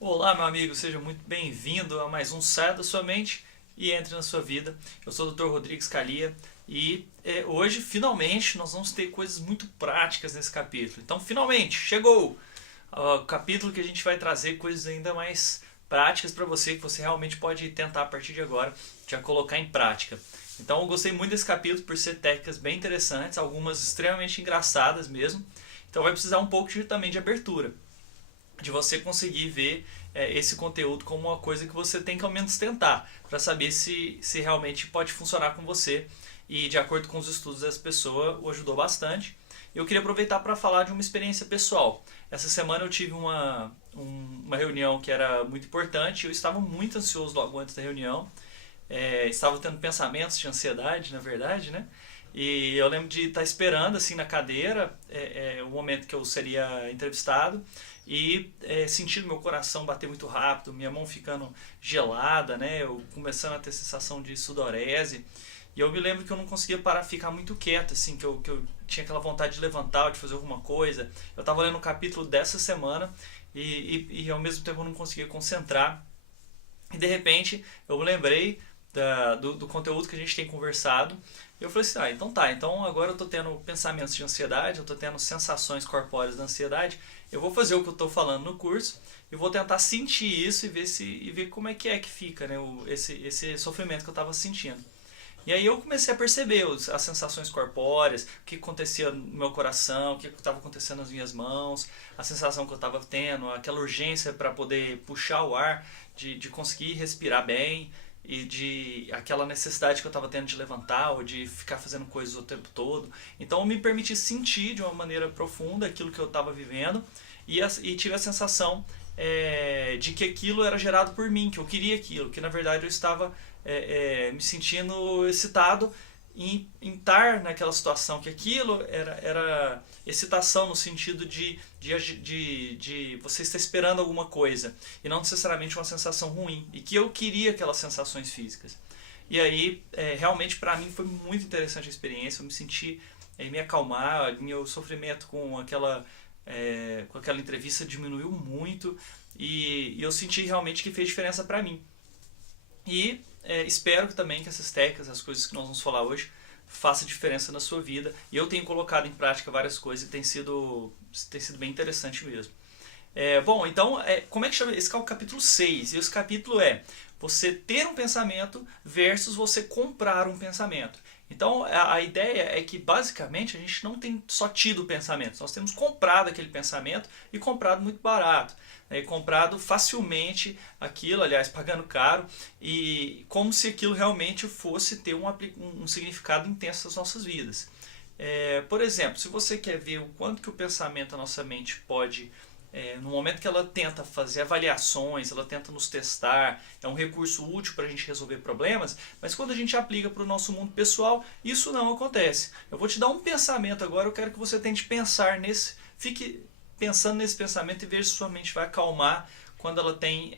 Olá, meu amigo, seja muito bem-vindo a mais um Saia da Sua Mente e Entre na Sua Vida. Eu sou o Dr. Rodrigues Calia e hoje, finalmente, nós vamos ter coisas muito práticas nesse capítulo. Então, finalmente, chegou o capítulo que a gente vai trazer coisas ainda mais práticas para você, que você realmente pode tentar a partir de agora já colocar em prática. Então, eu gostei muito desse capítulo por ser técnicas bem interessantes, algumas extremamente engraçadas mesmo. Então, vai precisar um pouco também de abertura de você conseguir ver esse conteúdo como uma coisa que você tem que ao menos tentar, para saber se realmente pode funcionar com você. E de acordo com os estudos dessa pessoa, o ajudou bastante. Eu queria aproveitar para falar de uma experiência pessoal. Essa semana eu tive uma reunião que era muito importante, eu estava muito ansioso logo antes da reunião, estava tendo pensamentos de ansiedade, na verdade, né? E eu lembro de estar esperando assim na cadeira o momento que eu seria entrevistado e sentindo meu coração bater muito rápido, minha mão ficando gelada, né? Eu começando a ter sensação de sudorese. E eu me lembro que eu não conseguia parar, ficar muito quieto, assim, que eu tinha aquela vontade de levantar ou de fazer alguma coisa. Eu estava lendo um capítulo dessa semana e ao mesmo tempo eu não conseguia concentrar. E de repente eu me lembrei do conteúdo que a gente tem conversado. E eu falei assim, então tá, então agora eu tô tendo pensamentos de ansiedade, eu tô tendo sensações corpóreas da ansiedade, eu vou fazer o que eu tô falando no curso e vou tentar sentir isso e ver como é que fica, né, esse sofrimento que eu tava sentindo. E aí eu comecei a perceber as sensações corpóreas, o que acontecia no meu coração, o que estava acontecendo nas minhas mãos, a sensação que eu estava tendo, aquela urgência para poder puxar o ar, de conseguir respirar bem e de aquela necessidade que eu estava tendo de levantar ou de ficar fazendo coisas o tempo todo. Então eu me permiti sentir de uma maneira profunda aquilo que eu estava vivendo e tive a sensação de que aquilo era gerado por mim, que eu queria aquilo, que na verdade eu estava me sentindo excitado em estar naquela situação, que aquilo era excitação no sentido de você estar esperando alguma coisa e não necessariamente uma sensação ruim, e que eu queria aquelas sensações físicas. E aí, realmente para mim foi muito interessante a experiência, eu me senti me acalmar, meu sofrimento com aquela entrevista diminuiu muito e eu senti realmente que fez diferença para mim. E espero que também que essas técnicas, as coisas que nós vamos falar hoje, faça diferença na sua vida. E eu tenho colocado em prática várias coisas e tem sido bem interessante mesmo. Bom, então, como é que chama? Esse é o capítulo 6. E esse capítulo é você ter um pensamento versus você comprar um pensamento. Então, a ideia é que, basicamente, a gente não tem só tido pensamentos. Nós temos comprado aquele pensamento e comprado muito barato. E comprado facilmente aquilo, aliás, pagando caro, e como se aquilo realmente fosse ter um significado intenso nas nossas vidas. Por exemplo, se você quer ver o quanto que o pensamento, a nossa mente pode no momento que ela tenta fazer avaliações, ela tenta nos testar, é um recurso útil para a gente resolver problemas, mas quando a gente aplica para o nosso mundo pessoal, isso não acontece. Eu vou te dar um pensamento agora, eu quero que você tente pensar fique pensando nesse pensamento e veja se sua mente vai acalmar quando ela tem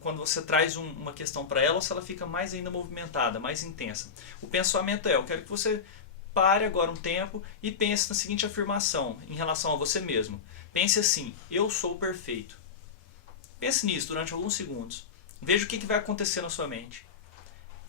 quando você traz uma questão para ela, ou se ela fica mais ainda movimentada, mais intensa. O pensamento eu quero que você pare agora um tempo e pense na seguinte afirmação em relação a você mesmo. Pense assim: eu sou perfeito. Pense nisso durante alguns segundos. Veja o que vai acontecer na sua mente.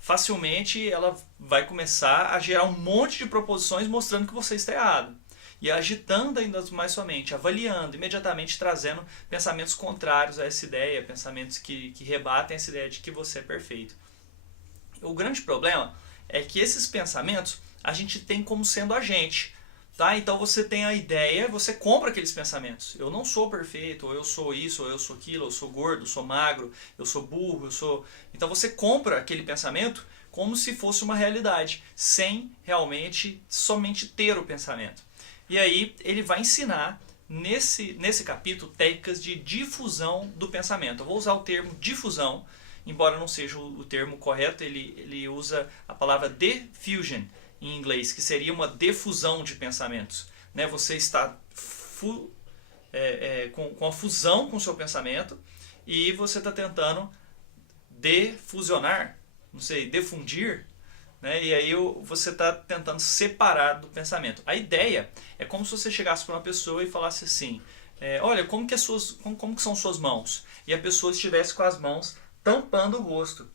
Facilmente ela vai começar a gerar um monte de proposições mostrando que você está errado. E agitando ainda mais sua mente, avaliando, imediatamente trazendo pensamentos contrários a essa ideia, pensamentos que rebatem essa ideia de que você é perfeito. O grande problema é que esses pensamentos a gente tem como sendo a gente. Tá? Então você tem a ideia, você compra aqueles pensamentos. Eu não sou perfeito, ou eu sou isso, ou eu sou aquilo, eu sou gordo, eu sou magro, eu sou burro, eu sou... Então você compra aquele pensamento como se fosse uma realidade, sem realmente somente ter o pensamento. E aí ele vai ensinar nesse capítulo técnicas de difusão do pensamento. Eu vou usar o termo difusão, embora não seja o termo correto, ele usa a palavra diffusion em inglês, que seria uma defusão de pensamentos. Né? Você está com a fusão com o seu pensamento e você está tentando defusionar, não sei, defundir, né? E aí você está tentando separar do pensamento. A ideia é como se você chegasse para uma pessoa e falasse assim: olha, como que são suas mãos? E a pessoa estivesse com as mãos tampando o rosto.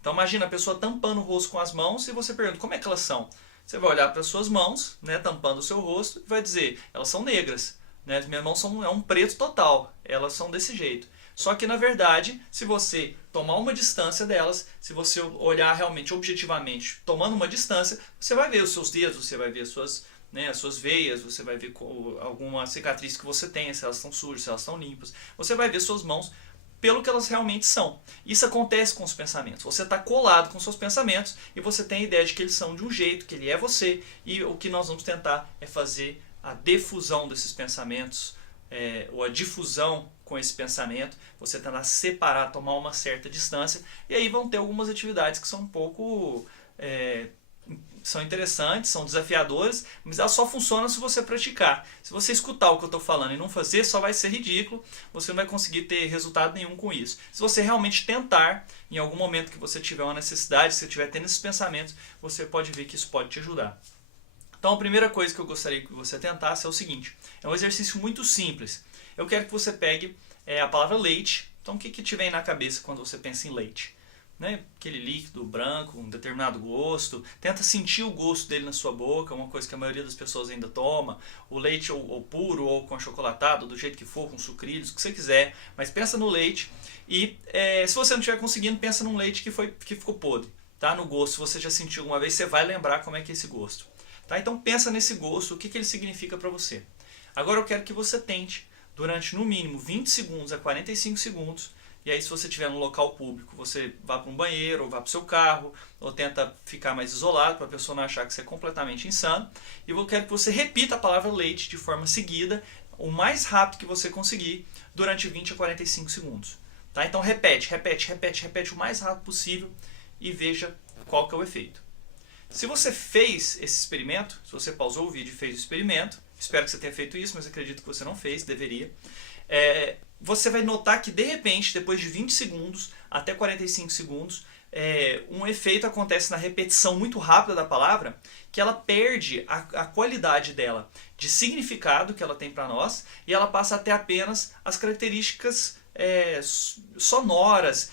Então imagina a pessoa tampando o rosto com as mãos e você pergunta, como é que elas são? Você vai olhar para as suas mãos, né, tampando o seu rosto, e vai dizer, elas são negras. Né? As minhas mãos é um preto total, elas são desse jeito. Só que na verdade, se você tomar uma distância delas, se você olhar realmente objetivamente, tomando uma distância, você vai ver os seus dedos, você vai ver as suas veias, você vai ver alguma cicatriz que você tenha, se elas estão sujas, se elas estão limpas. Você vai ver suas mãos pelo que elas realmente são. Isso acontece com os pensamentos. Você está colado com seus pensamentos e você tem a ideia de que eles são de um jeito, que ele é você, e o que nós vamos tentar é fazer a defusão desses pensamentos, ou a difusão com esse pensamento, você tentar separar, tomar uma certa distância, e aí vão ter algumas atividades que são um pouco... são interessantes, são desafiadoras, mas elas só funcionam se você praticar. Se você escutar o que eu estou falando e não fazer, só vai ser ridículo, você não vai conseguir ter resultado nenhum com isso. Se você realmente tentar, em algum momento que você tiver uma necessidade, se você estiver tendo esses pensamentos, você pode ver que isso pode te ajudar. Então a primeira coisa que eu gostaria que você tentasse é o seguinte, é um exercício muito simples. Eu quero que você pegue a palavra leite. Então o que te vem na cabeça quando você pensa em leite? Né? Aquele líquido branco, um determinado gosto, tenta sentir o gosto dele na sua boca, uma coisa que a maioria das pessoas ainda toma, o leite ou puro, ou com achocolatado, do jeito que for, com sucrilhos, o que você quiser, mas pensa no leite e se você não estiver conseguindo, pensa num leite que ficou podre, tá? No gosto, se você já sentiu alguma vez, você vai lembrar como é que é esse gosto. Tá? Então pensa nesse gosto, o que ele significa para você. Agora eu quero que você tente, durante no mínimo 20 segundos a 45 segundos, e aí se você estiver num local público, você vá para um banheiro, ou vá para o seu carro, ou tenta ficar mais isolado para a pessoa não achar que você é completamente insano. E eu quero que você repita a palavra leite de forma seguida, o mais rápido que você conseguir, durante 20 a 45 segundos. Tá? Então repete o mais rápido possível e veja qual que é o efeito. Se você fez esse experimento, se você pausou o vídeo e fez o experimento, espero que você tenha feito isso, mas acredito que você não fez, deveria. Você vai notar que de repente, depois de 20 segundos até 45 segundos, um efeito acontece na repetição muito rápida da palavra, que ela perde a qualidade dela de significado que ela tem para nós, e ela passa a ter apenas as características sonoras,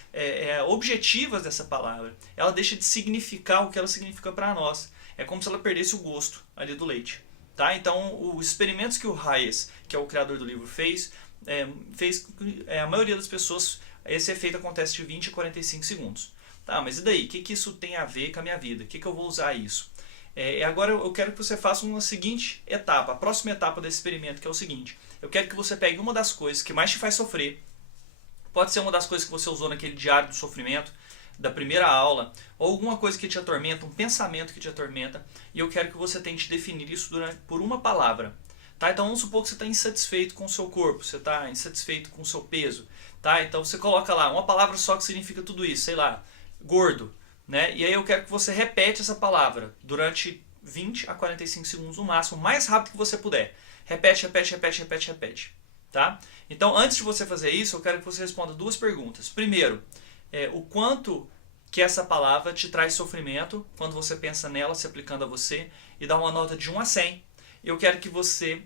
objetivas dessa palavra. Ela deixa de significar o que ela significa para nós. É como se ela perdesse o gosto ali do leite. Tá? Então, os experimentos que o Hayes, que é o criador do livro, fez a maioria das pessoas, esse efeito acontece de 20 a 45 segundos. Tá, mas e daí? O que isso tem a ver com a minha vida? O que eu vou usar isso? Agora eu quero que você faça uma seguinte etapa, a próxima etapa desse experimento, que é o seguinte. Eu quero que você pegue uma das coisas que mais te faz sofrer. Pode ser uma das coisas que você usou naquele diário do sofrimento, da primeira aula, ou alguma coisa que te atormenta, um pensamento que te atormenta, e eu quero que você tente definir isso por uma palavra. Tá? Então vamos supor que você está insatisfeito com o seu corpo, você está insatisfeito com o seu peso. Tá? Então você coloca lá uma palavra só que significa tudo isso, sei lá, gordo. Né? E aí eu quero que você repete essa palavra durante 20 a 45 segundos no máximo, o mais rápido que você puder. Repete. Tá? Então antes de você fazer isso, eu quero que você responda duas perguntas. Primeiro, o quanto que essa palavra te traz sofrimento quando você pensa nela, se aplicando a você, e dá uma nota de 1 a 100. Eu quero que você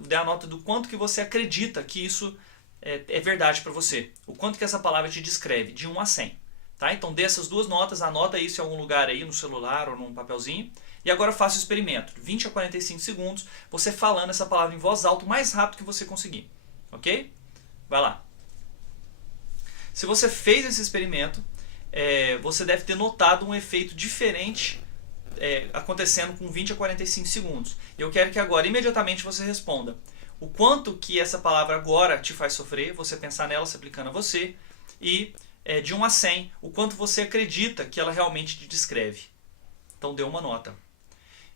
dê a nota do quanto que você acredita que isso é verdade para você. O quanto que essa palavra te descreve, de 1 a 100. Tá? Então dê essas duas notas, anota isso em algum lugar aí, no celular ou num papelzinho. E agora faça o experimento. 20 a 45 segundos, você falando essa palavra em voz alta o mais rápido que você conseguir. Ok? Vai lá. Se você fez esse experimento, você deve ter notado um efeito diferente acontecendo com 20 a 45 segundos. Eu quero que agora, imediatamente, você responda o quanto que essa palavra agora te faz sofrer, você pensar nela se aplicando a você, e de 1 a 100, o quanto você acredita que ela realmente te descreve. Então dê uma nota.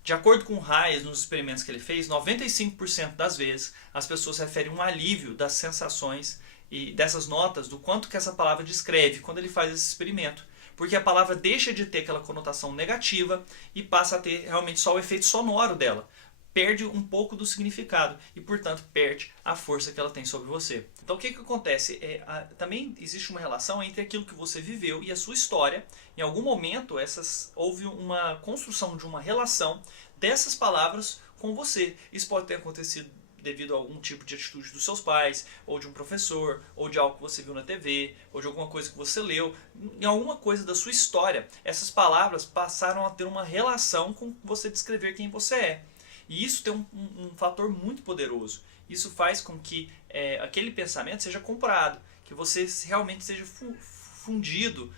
De acordo com o Hayes, nos experimentos que ele fez, 95% das vezes as pessoas referem um alívio das sensações e dessas notas do quanto que essa palavra descreve quando ele faz esse experimento. Porque a palavra deixa de ter aquela conotação negativa e passa a ter realmente só o efeito sonoro dela. Perde um pouco do significado e, portanto, perde a força que ela tem sobre você. Então, o que acontece? Também existe uma relação entre aquilo que você viveu e a sua história. Em algum momento, houve uma construção de uma relação dessas palavras com você. Isso pode ter acontecido devido a algum tipo de atitude dos seus pais, ou de um professor, ou de algo que você viu na TV, ou de alguma coisa que você leu, em alguma coisa da sua história, essas palavras passaram a ter uma relação com você descrever quem você é. E isso tem um fator muito poderoso. Isso faz com que aquele pensamento seja comprado, que você realmente seja fundido,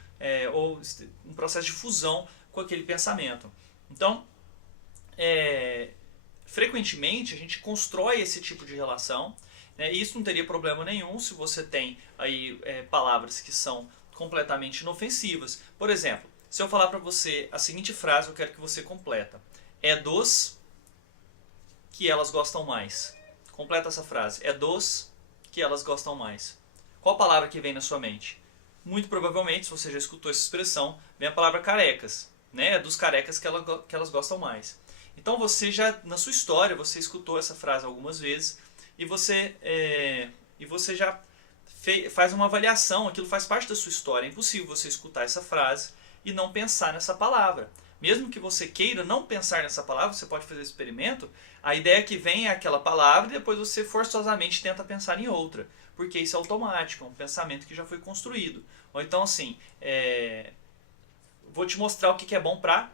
ou um processo de fusão com aquele pensamento. Então, frequentemente a gente constrói esse tipo de relação, né? E isso não teria problema nenhum se você tem aí palavras que são completamente inofensivas. Por exemplo, se eu falar para você a seguinte frase, eu quero que você completa. É dos que elas gostam mais. Completa essa frase. É dos que elas gostam mais. Qual palavra que vem na sua mente? Muito provavelmente, se você já escutou essa expressão, vem a palavra carecas, né? É dos carecas que elas gostam mais. Então você já, na sua história, você escutou essa frase algumas vezes e você já faz uma avaliação, aquilo faz parte da sua história. É impossível você escutar essa frase e não pensar nessa palavra. Mesmo que você queira não pensar nessa palavra, você pode fazer esse experimento, a ideia que vem é aquela palavra e depois você forçosamente tenta pensar em outra. Porque isso é automático, é um pensamento que já foi construído. Ou então assim, vou te mostrar o que é bom para...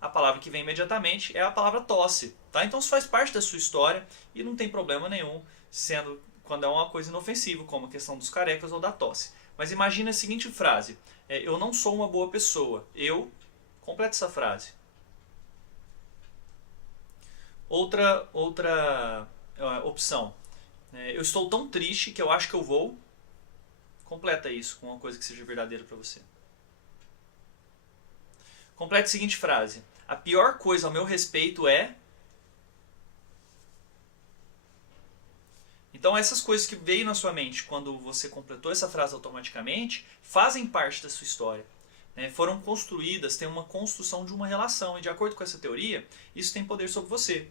A palavra que vem imediatamente é a palavra tosse. Tá? Então isso faz parte da sua história e não tem problema nenhum sendo quando é uma coisa inofensiva, como a questão dos carecas ou da tosse. Mas imagine a seguinte frase. Eu não sou uma boa pessoa. Eu... Completa essa frase. Outra opção. Eu estou tão triste que eu acho que eu vou... Completa isso com uma coisa que seja verdadeira para você. Complete a seguinte frase. A pior coisa ao meu respeito é... Então essas coisas que veio na sua mente quando você completou essa frase automaticamente fazem parte da sua história. Foram construídas, tem uma construção de uma relação. E de acordo com essa teoria, isso tem poder sobre você.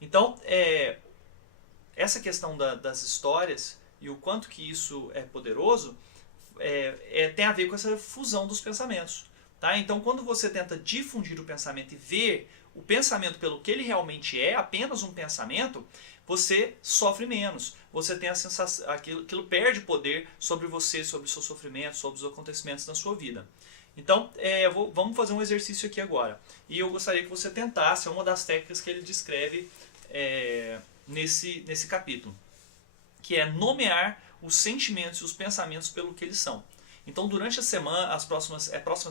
Então, essa questão das histórias e o quanto que isso é poderoso tem a ver com essa fusão dos pensamentos. Tá? Então, quando você tenta difundir o pensamento e ver o pensamento pelo que ele realmente é, apenas um pensamento, você sofre menos. Você tem a sensação, aquilo perde poder sobre você, sobre o seu sofrimento, sobre os acontecimentos na sua vida. Então, vamos fazer um exercício aqui agora. E eu gostaria que você tentasse uma das técnicas que ele descreve nesse capítulo, que é nomear os sentimentos e os pensamentos pelo que eles são. Então, durante a próxima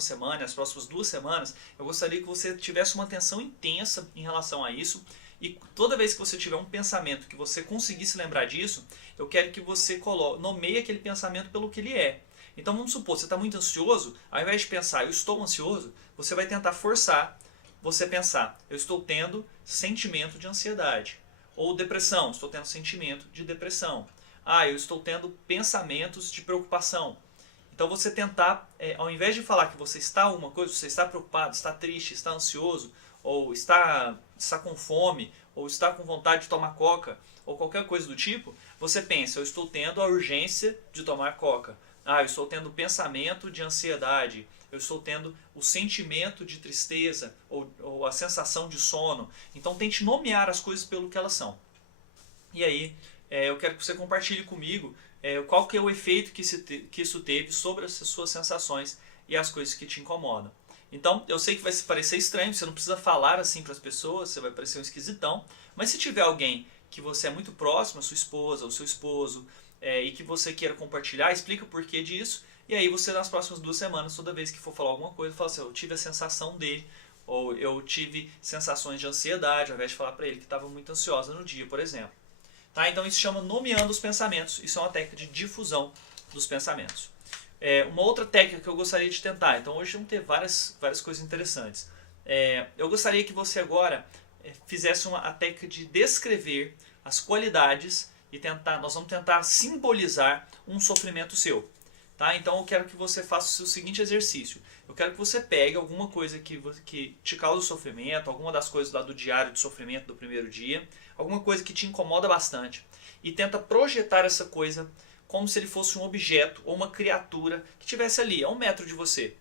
semana, as próximas 2 semanas, eu gostaria que você tivesse uma atenção intensa em relação a isso. E toda vez que você tiver um pensamento que você conseguisse lembrar disso, eu quero que você nomeie aquele pensamento pelo que ele é. Então vamos supor, você está muito ansioso, ao invés de pensar eu estou ansioso, você vai tentar forçar você pensar eu estou tendo sentimento de ansiedade. Ou depressão, estou tendo sentimento de depressão. Eu estou tendo pensamentos de preocupação. Então você tentar, ao invés de falar que você está uma coisa, você está preocupado, está triste, está ansioso, ou está com fome, ou está com vontade de tomar coca, ou qualquer coisa do tipo, você pensa, eu estou tendo a urgência de tomar coca. Eu estou tendo pensamento de ansiedade, eu estou tendo o sentimento de tristeza ou a sensação de sono. Então tente nomear as coisas pelo que elas são. E aí eu quero que você compartilhe comigo qual que é o efeito que isso teve sobre as suas sensações e as coisas que te incomodam. Então eu sei que vai parecer estranho, você não precisa falar assim para as pessoas, você vai parecer um esquisitão, mas se tiver alguém que você é muito próximo, a sua esposa ou seu esposo, e que você queira compartilhar, explica o porquê disso, e aí você nas próximas 2 semanas, toda vez que for falar alguma coisa, fala assim, eu tive a sensação de, ou eu tive sensações de ansiedade, ao invés de falar para ele que estava muito ansiosa no dia, por exemplo. Tá? Então isso chama nomeando os pensamentos, isso é uma técnica de difusão dos pensamentos. Uma outra técnica que eu gostaria de tentar, então hoje vamos ter várias coisas interessantes. Eu gostaria que você agora fizesse a técnica de descrever as qualidades e nós vamos tentar simbolizar um sofrimento seu. Tá? Então eu quero que você faça o seguinte exercício. Eu quero que você pegue alguma coisa que te causa sofrimento, alguma das coisas lá do diário de sofrimento do primeiro dia, alguma coisa que te incomoda bastante, e tenta projetar essa coisa como se ele fosse um objeto ou uma criatura que estivesse ali, a 1 metro de você.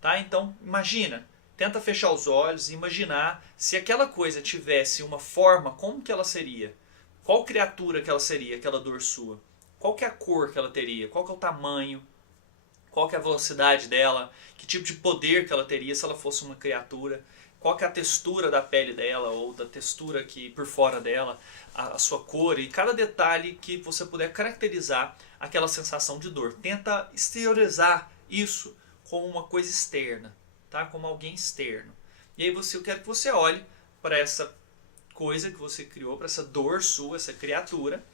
Tá? Então imagina, tenta fechar os olhos e imaginar se aquela coisa tivesse uma forma, como que ela seria? qual criatura que ela seria, aquela dor sua? Qual que é a cor que ela teria? Qual que é o tamanho? Qual que é a velocidade dela? Que tipo de poder que ela teria se ela fosse uma criatura? Qual que é a textura da pele dela ou da textura que por fora dela, a sua cor e cada detalhe que você puder caracterizar aquela sensação de dor. Tenta exteriorizar isso como uma coisa externa, tá? Como alguém externo. E aí eu quero que você olhe para essa coisa que você criou, para essa dor sua, essa criatura,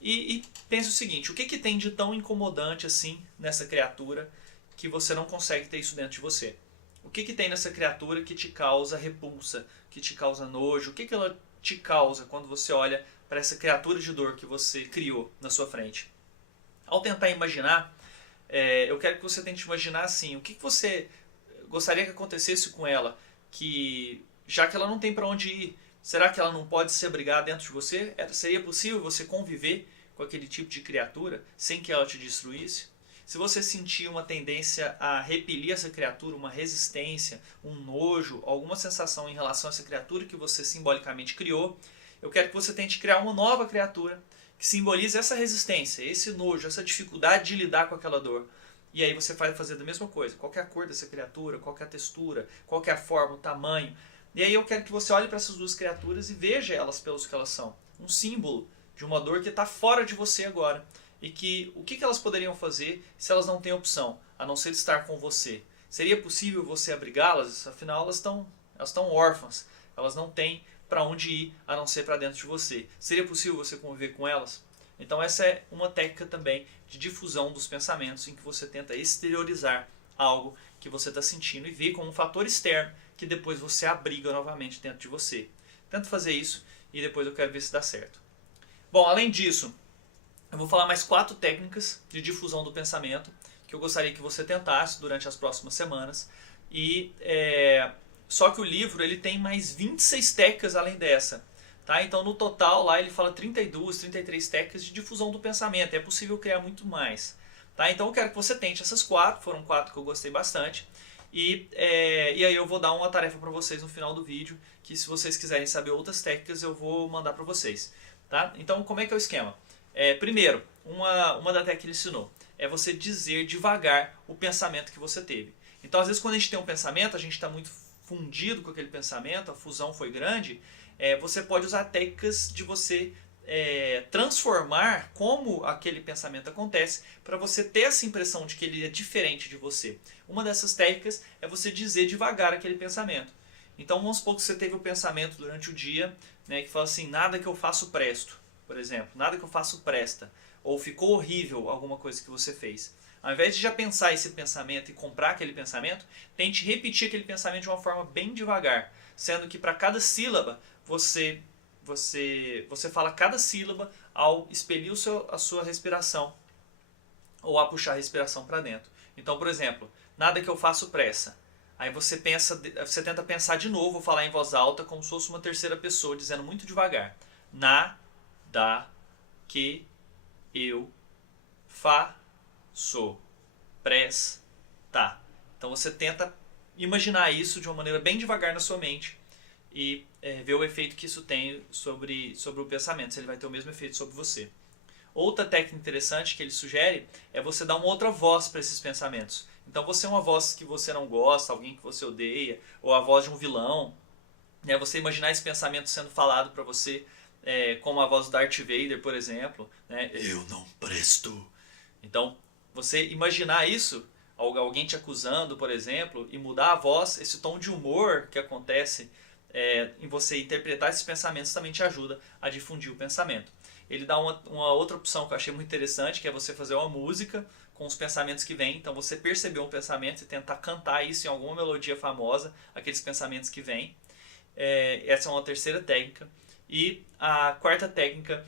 e pense o seguinte: o que tem de tão incomodante assim nessa criatura que você não consegue ter isso dentro de você? O que tem nessa criatura que te causa repulsa, que te causa nojo? O que ela te causa quando você olha para essa criatura de dor que você criou na sua frente? Ao tentar imaginar, eu quero que você tente imaginar assim: o que você gostaria que acontecesse com ela, que já que ela não tem para onde ir, será que ela não pode se abrigar dentro de você? Seria possível você conviver com aquele tipo de criatura sem que ela te destruísse? Se você sentir uma tendência a repelir essa criatura, uma resistência, um nojo, alguma sensação em relação a essa criatura que você simbolicamente criou, eu quero que você tente criar uma nova criatura que simbolize essa resistência, esse nojo, essa dificuldade de lidar com aquela dor. E aí você vai fazer a mesma coisa. Qual que é a cor dessa criatura? Qual que é a textura? Qual que é a forma, o tamanho? E aí eu quero que você olhe para essas duas criaturas e veja elas pelos que elas são. Um símbolo de uma dor que está fora de você agora. E que o que elas poderiam fazer se elas não têm opção, a não ser estar com você? Seria possível você abrigá-las? Afinal, elas estão órfãs. Elas não têm para onde ir a não ser para dentro de você. Seria possível você conviver com elas? Então essa é uma técnica também de difusão dos pensamentos, em que você tenta exteriorizar algo que você está sentindo e ver como um fator externo que depois você abriga novamente dentro de você. Tenta fazer isso e depois eu quero ver se dá certo. Bom, além disso, eu vou falar mais 4 técnicas de difusão do pensamento que eu gostaria que você tentasse durante as próximas semanas. Só que o livro ele tem mais 26 técnicas além dessa. Tá? Então no total lá ele fala 32, 33 técnicas de difusão do pensamento. É possível criar muito mais. Tá? Então eu quero que você tente essas 4. Foram 4 que eu gostei bastante. E aí eu vou dar uma tarefa para vocês no final do vídeo, que se vocês quiserem saber outras técnicas eu vou mandar para vocês. Tá? Então como é que é o esquema? Primeiro, uma da técnica que ele ensinou é você dizer devagar o pensamento que você teve. Então às vezes quando a gente tem um pensamento, a gente está muito fundido com aquele pensamento, a fusão foi grande, você pode usar técnicas de você transformar como aquele pensamento acontece para você ter essa impressão de que ele é diferente de você. Uma dessas técnicas é você dizer devagar aquele pensamento. Então vamos supor que você teve o pensamento durante o dia, né, que fala assim: nada que eu faço presto, por exemplo, nada que eu faço presta, ou ficou horrível alguma coisa que você fez. Ao invés de já pensar esse pensamento e comprar aquele pensamento, tente repetir aquele pensamento de uma forma bem devagar, sendo que para cada sílaba você fala cada sílaba ao expelir a sua respiração ou a puxar a respiração para dentro. Então, por exemplo, nada que eu faço pressa. Aí você tenta pensar de novo, falar em voz alta como se fosse uma terceira pessoa, dizendo muito devagar. Nada que eu faço presta. Então você tenta imaginar isso de uma maneira bem devagar na sua mente e ver o efeito que isso tem sobre o pensamento, se ele vai ter o mesmo efeito sobre você. Outra técnica interessante que ele sugere é você dar uma outra voz para esses pensamentos. Então você é uma voz que você não gosta, alguém que você odeia, ou a voz de um vilão. Você imaginar esse pensamento sendo falado para você, como a voz do Darth Vader, por exemplo. Eu não presto. Então, você imaginar isso, alguém te acusando, por exemplo, e mudar a voz, esse tom de humor que acontece em você interpretar esses pensamentos também te ajuda a difundir o pensamento. Ele dá uma outra opção que eu achei muito interessante, que é você fazer uma música com os pensamentos que vêm. Então você perceber um pensamento e tentar cantar isso em alguma melodia famosa, aqueles pensamentos que vêm. Essa é uma terceira técnica. E a quarta técnica,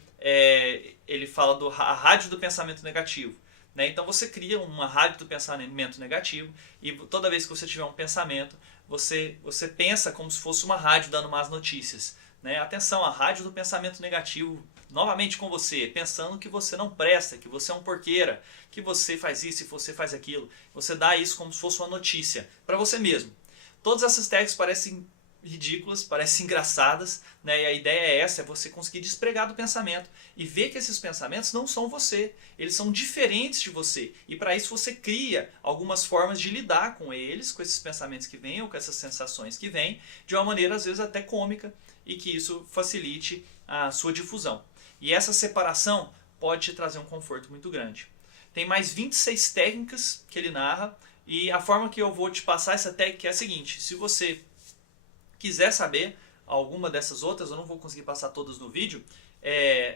ele fala a rádio do pensamento negativo. Então você cria uma rádio do pensamento negativo e toda vez que você tiver um pensamento, você pensa como se fosse uma rádio dando más notícias. Atenção, a rádio do pensamento negativo, novamente com você, pensando que você não presta, que você é um porqueira, que você faz isso e você faz aquilo. Você dá isso como se fosse uma notícia para você mesmo. Todas essas técnicas parecem ridículas, parecem engraçadas, né? E a ideia é essa, é você conseguir despregar do pensamento e ver que esses pensamentos não são você, eles são diferentes de você. E para isso você cria algumas formas de lidar com eles, com esses pensamentos que vêm ou com essas sensações que vêm, de uma maneira às vezes até cômica e que isso facilite a sua difusão. E essa separação pode te trazer um conforto muito grande. Tem mais 26 técnicas que ele narra e a forma que eu vou te passar essa técnica é a seguinte: se você quiser saber alguma dessas outras, eu não vou conseguir passar todas no vídeo,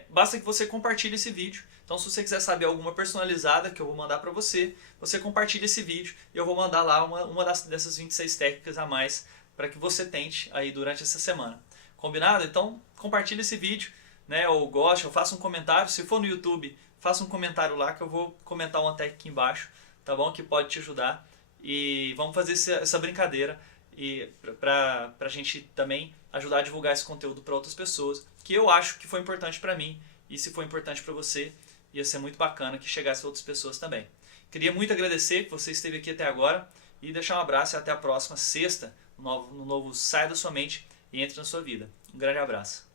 basta que você compartilhe esse vídeo. Então se você quiser saber alguma personalizada que eu vou mandar para você, você compartilha esse vídeo e eu vou mandar lá uma dessas 26 técnicas a mais para que você tente aí durante essa semana. Combinado? Então compartilha esse vídeo, né, ou goste, ou faça um comentário. Se for no YouTube, faça um comentário lá que eu vou comentar uma técnica aqui embaixo, tá bom? Que pode te ajudar. E vamos fazer essa brincadeira e para a gente também ajudar a divulgar esse conteúdo para outras pessoas, que eu acho que foi importante para mim, e se foi importante para você, ia ser muito bacana que chegasse a outras pessoas também. Queria muito agradecer que você esteve aqui até agora e deixar um abraço e até a próxima sexta no novo Saia da Sua Mente e Entre na Sua Vida. Um grande abraço.